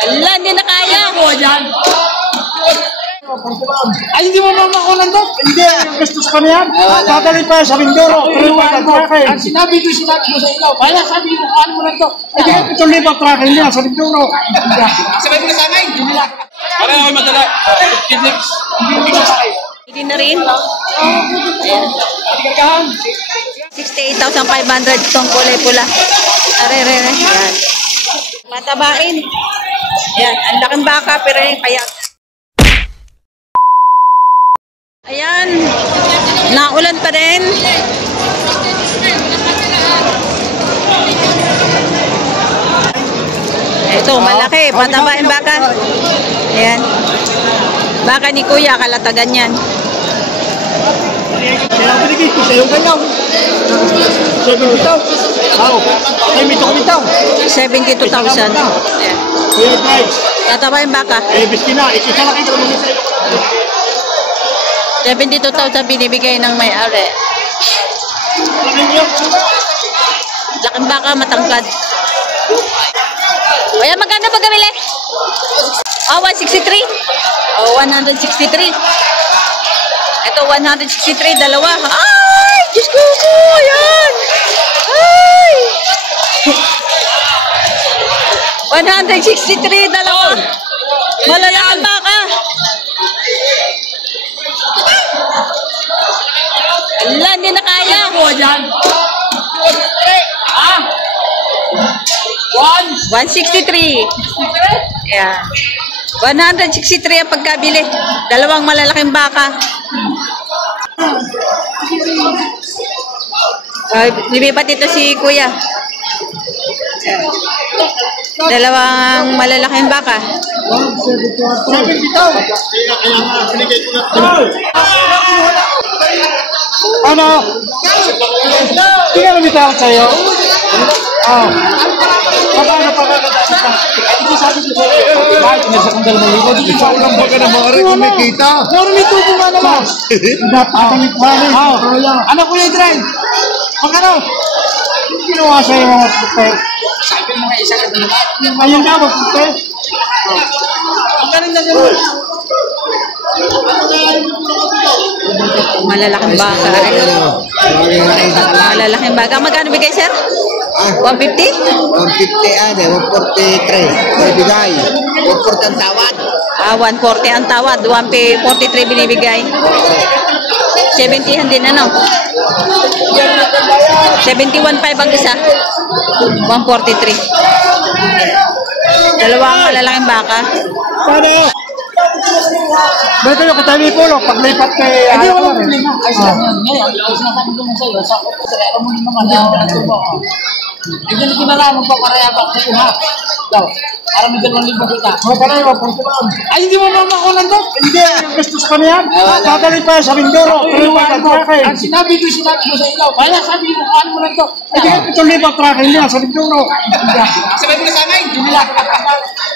Ala, hindi na kaya. Ay, hindi mo naman ako nandun. Hindi, gusto sa kanya yan. Dadalhin pa sa Mindoro. Ang sinabi ko sa ilaw. Kaya sabi mo, ano mo nandun? Hindi ka ituloy pa tracking niya sa Mindoro. Sabay mo na sa amin. Parang ako'y madala. Hindi na rin. Ayan. 68,500 itong kulay pula. Are. Ayan. Matabain. Ayan. Ang laking baka pero yung kaya. Ayan. Naulan pa rin. Ito, malaki. Matabain baka. Ayan. Baka ni Kuya, kalatagan yan. Kaya pinigil ko sa iyong ganyaw. 72,000. Ay, may bitaw. 72,000. Ayan. Kuya guys. Tatabain baka. Biski na. Ikisa lang kayo naman sa iyo. 72,000 binibigay ng may-ari. Laking baka, matangkad. Ayan, magkano ba gamili? 163. 163. Ito, 163, dalawa. Ay! Diyos ko! Ayan! Ay! 163, dalawa. Malalaking baka. Ala, hindi na kaya. 163. Yeah. 163 ang pagkabili. Dalawang malalaking baka. Lumipat ito si Kuya. Dalawang malalaking baka. Ano? Hindi ka lumitaw sa'yo? Paano pagkakatasin ka? Hindi sabi ko sa'yo. Bakit nasa kong 2,000? Ikaw lang ba ka na mga rin kumikita? Meron may tubo nga naman. Dapat ano Kuya Idren? Magkano? Ginawa sa'yo mga puti. Sabi mo nga isa ka na naman. Ayun nga mga puti. Magkano na gano'n? Malalaking baka. Malalaking baka. Magkano bigay, sir? 150? 150 143. May bigay. 140 ang tawad. 140 ang tawad. 143 binibigay. 70 din ano? 71.5 ang isa. 143. Dalawang malalaking baka. Paano? Beto yung katabi po, paglipat kay... Hindi, wala problema. Ayos lang yan. Ngayon, ayos na kami naman sa'yo. Sa kutsarero mo naman. Hindi ko na lang magpaparayabak sa iyo, ha? Daw, para may 2,000 kita. Pareho, ay, hindi mo naman ako nandun. Hindi, gusto sa kanya yan. Dadalhin pa sa Mindoro. Ang sinabi ko sa ilaw. Kaya sabi mo, ano mo nandun? Hindi ka ituloy pa tracking niya sa Mindoro. Sabay mo na sa amin.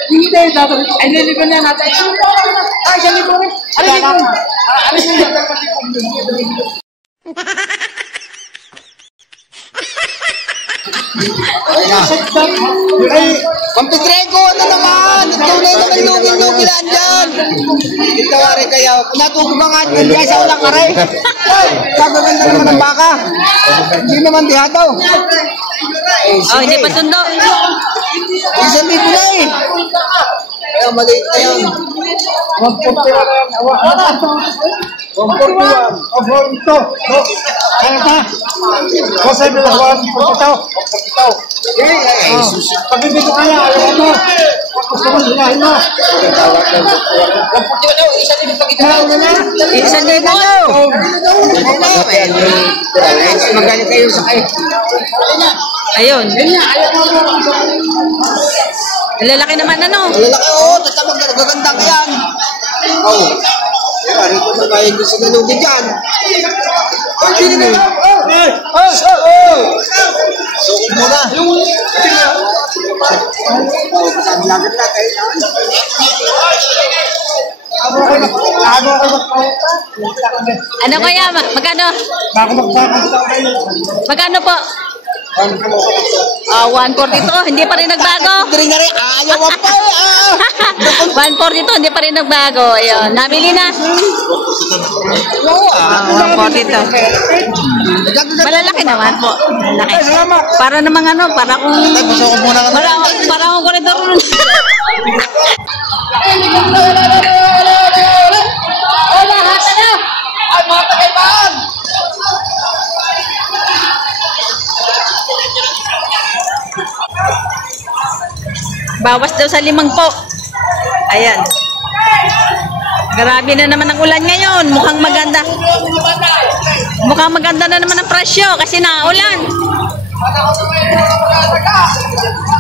Hindi, dadalhin. Ay, nilipan niya natin. Ay, sa libo rin. Alis mo yung Ay, Pampitrego, ano naman? Tunay naman lugin-lugin na andyan. Itawari kayo. Natugumangan ko dyan sa ulang aray. Kagaganda naman ng baka. Hindi naman dihataw. Hindi pa sundo. 1,000 na eh. Kaya maliit na yan. 141. Ito. Kaya ka? Kasi bilawan ito. Pag hindi ko kaya, ayaw mo. Gusto mo hilahin mo. Isang libo. Magaling kayo sa kayo. Ayun. Lalaki naman ano? Lalaki, oo. Tatamang gaganda ka yan. Oo. Ano ko na kaya gusto na lugin dyan? Hindi na lang. Sukod mo na. Lagat na kayo na. Ano kaya? Magkano? Magkano po? 142. Hindi pa rin nagbago. Ayaw mo pa. 142, hindi pa rin nagbago. Ayun, nabili na. Oo, 142. Malalaki naman po. Malalaki. Para namang ano, para kung... gusto ko muna Para kung koridor. Bawas daw sa 5 po. Ayan. Grabe na naman ang ulan ngayon. Mukhang maganda. Mukhang maganda na naman ang presyo kasi naulan.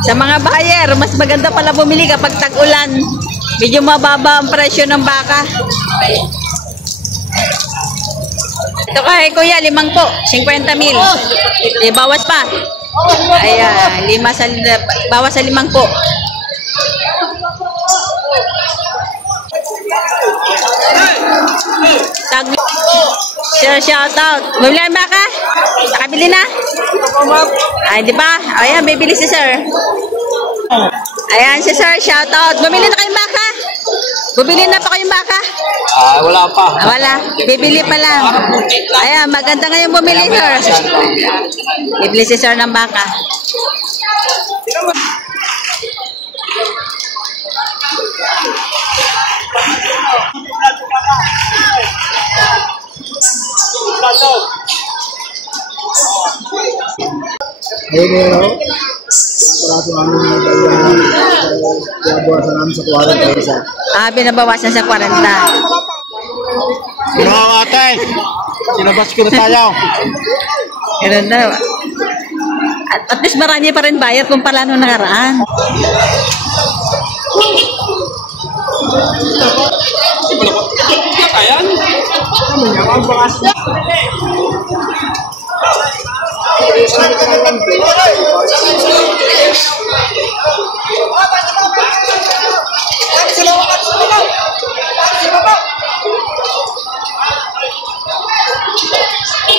Sa mga buyer, mas maganda pala bumili kapag tag-ulan. Medyo mababa ang presyo ng baka. Ito kay Kuya, 5 po. 50 mil. Bawas pa. Ayan, bawas sa 5 po. Sir, shout out. Bumili ang baka? Nakabili na? Ay, di ba? Ayan, bibili si sir. Ayan, si sir, shout out. Bumili na kayong baka? Bumili na pa kayong baka? Wala pa. Wala. Bibili pa lang. Ayan, maganda ngayon bumili, sir. Bibili si sir ng baka. Ayun o. Parati namin pinabawasan namin sa 40 isa. Binabawasan sa 40. Mga ate, sinabas ko na tayo. Ganun daw. At least marami pa rin bayar kung pala nung nakaraan. Ayan.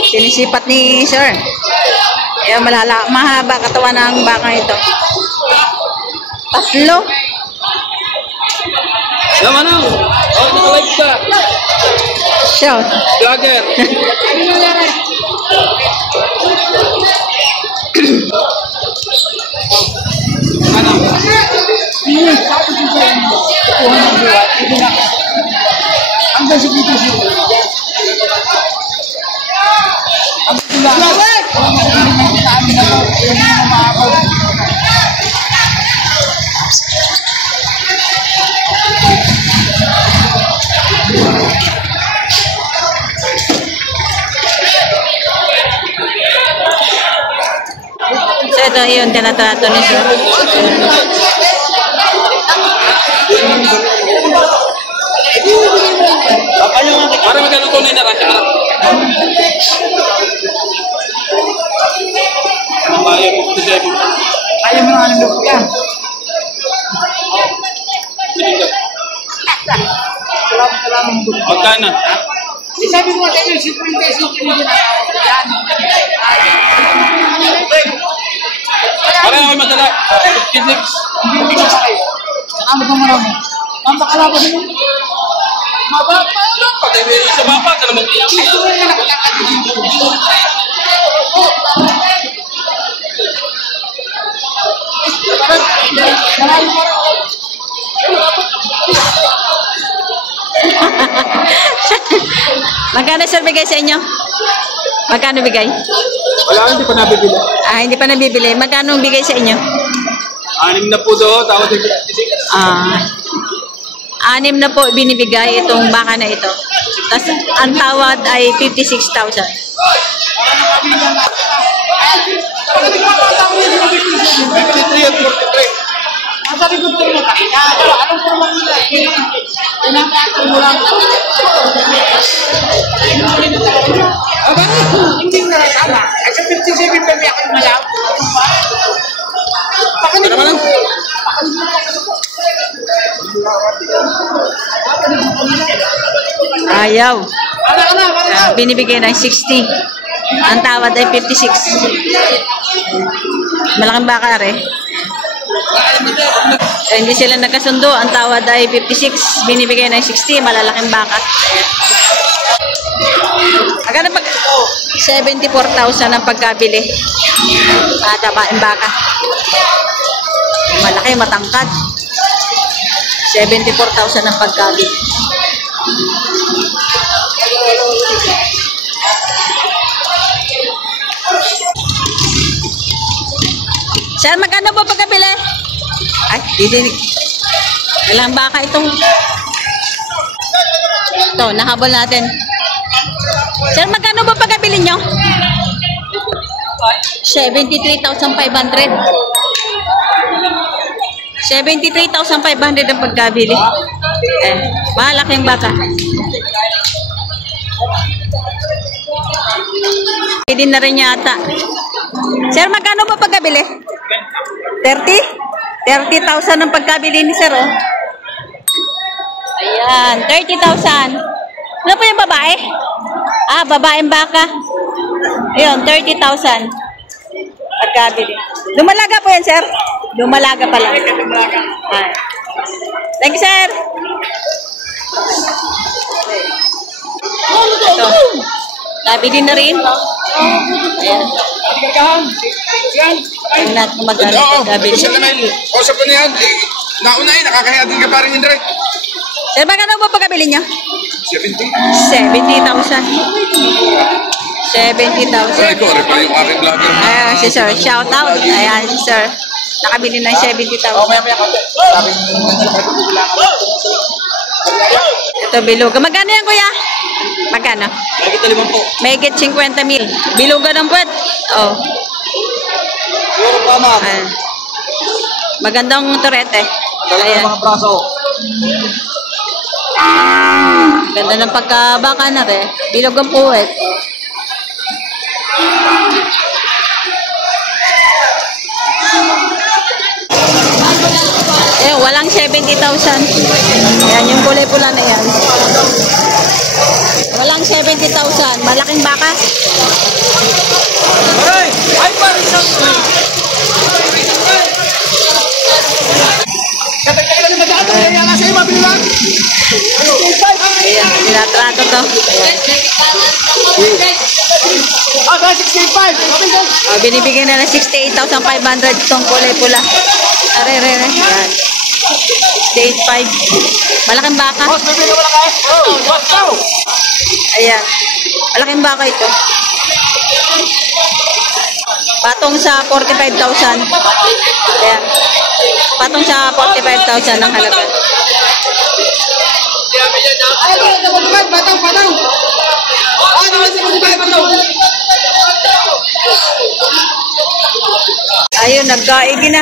Sinisipat ni sir. Kaya mahaba katawan ng baka ito. 3. Naman na. Naka-live ka. Shout. Vlogger. Hanggang sa dito siya. So ito yung tinatrato ni sir. Para magkano tunay na rasya ka. Ayaw mo 57. Ayaw mo nga ng loob yan. Magkano? Sabi mo sa inyo, 50 mo din yan. Para ako madala. 56. Hindi ko sa kayo. Nakamot ng marami. Ang bakalaban mo. Mababa lang. Pag may isa baba, ka naman iyak. Magkano sir bigay sa inyo? Magkano bigay? Wala, hindi pa nabibili. Hindi pa nabibili. Magkano bigay sa inyo? 6 na po doon, tawad yung 56. 6 na po binibigay itong baka na ito. Tapos ang tawad ay 56,000. 43 at 43. Ang sabi ko mo kanina, anong forma nila eh? Pinapatol mo lang. Hindi na tama. Ay sa 57 pa may akin malaw. Pakinig mo lang. Ayaw. Binibigay ng 60. Ang tawad ay 56. Malaking baka rin. So, hindi sila nagkasundo. Ang tawad ay 56. Binibigay ng 60. Malalaking baka. Magkano pag 74,000 ang pagkabili. Tabaing baka. Malaki, matangkad. 74,000 ang pagkabili. Sir, magkano po pagkabili? Ay, didinig. Walang baka itong. Ito, nahabol natin. Sir, magkano po pagkabili nyo? 73,500. 73,500 ang pagkabili. Malaking baka. Hindi na rin yata. Sir, magkano po pagkabili? 30? 30,000 ang pagkabili ni sir, oh. Ayan, 30,000. Ano po yung babae? Babaeng baka. Ayun, 30,000. Pagkabili. Lumalaga po yan, sir? Lumalaga pala. Thank you, sir. Ito. Nabili na rin. Ayan. Ayan natin magkano pagkabili. Kausap ko na yan. Nauna nakakahiya din ka pa rin yun, Dre. Sir, magkano po pagkabili niya? 70,000. 70,000. Ay, ko, pa yung aking vlogger. Ayan, si sir. Shout out. Ayan, si sir. Nakabili ng 70,000. Ito, biluga. Magkano yan, kuya? Magkano? Mahigit 50,000. Biluga ng puwet. Oh. Ayan. Magandang turete. Ayan. Ganda ng pagkabaka na rin. Bilog ang puwet. Walang 70,000. Ayan, yung kulay pula na yan. Walang 70,000. Malaking baka. Ayan, tinatrato to. Ayan. Binibigyan na ng 68,500 itong kulay pula. Ayan. 68,500. Malaking baka. Ayan. Malaking baka ito. Patong sa 45,000. Ayan. Patong sa 45,000 ang halaga. Ayun, nagkaigi na.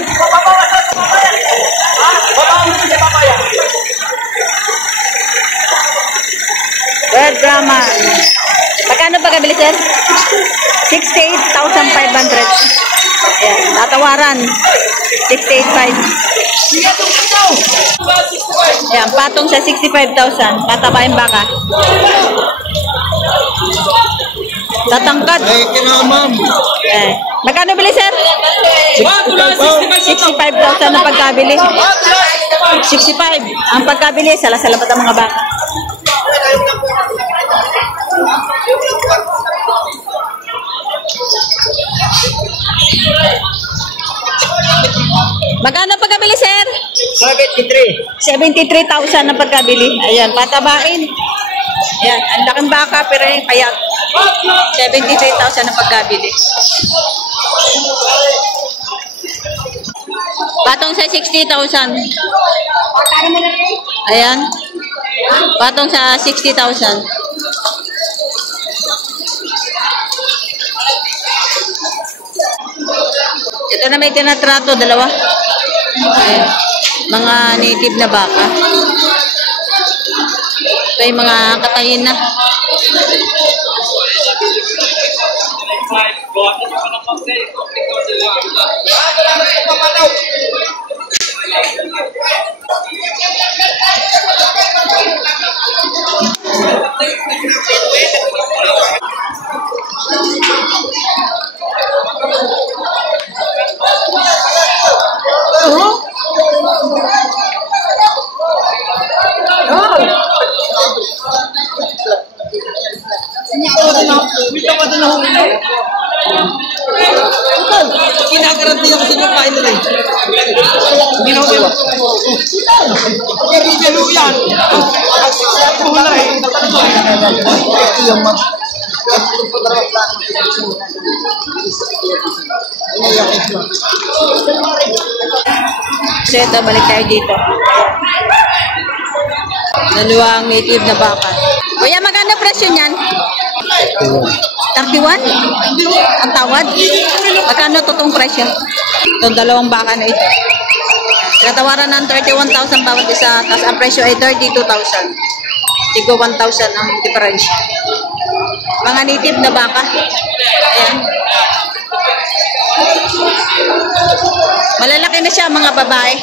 Red Brahman. Magkano pagkabili, sir? 68,500. Ayan, tatawaran. 68,500. Ayan, patong sa 65,000. Tatabain baka. Tatangkad. Magkano bili, sir? 65,000 ang pagkabili. 65 ang pagkabili. Sala-salabat ang mga baka. Magkano pagkabili, sir? 73,000 ang pagkabili. Ayan, patabain. Ayan, ang laking baka pero yung payat. 73,000 ang pagkabili. Patong sa 60,000. Ayan. Patong sa 60,000. Ito na may tinatrato, dalawa. Ayan. Mga native na baka. Ito yung mga katayin na. nahuli nyo. Kinagaranti ako sa inyo kain rin. Hindi na ako. Pero yan. So ito, balik tayo dito. Dalawang native na baka. Kuya, magkano presyo niyan? 31? Ang tawad? Magkano totoong presyo? Itong dalawang baka na ito. Tinatawaran ng 31,000 bawat isa, tapos ang presyo ay 32,000. Tigo 1,000 ang difference. Mga native na baka. Ayan. Malalaki na siya, mga babae.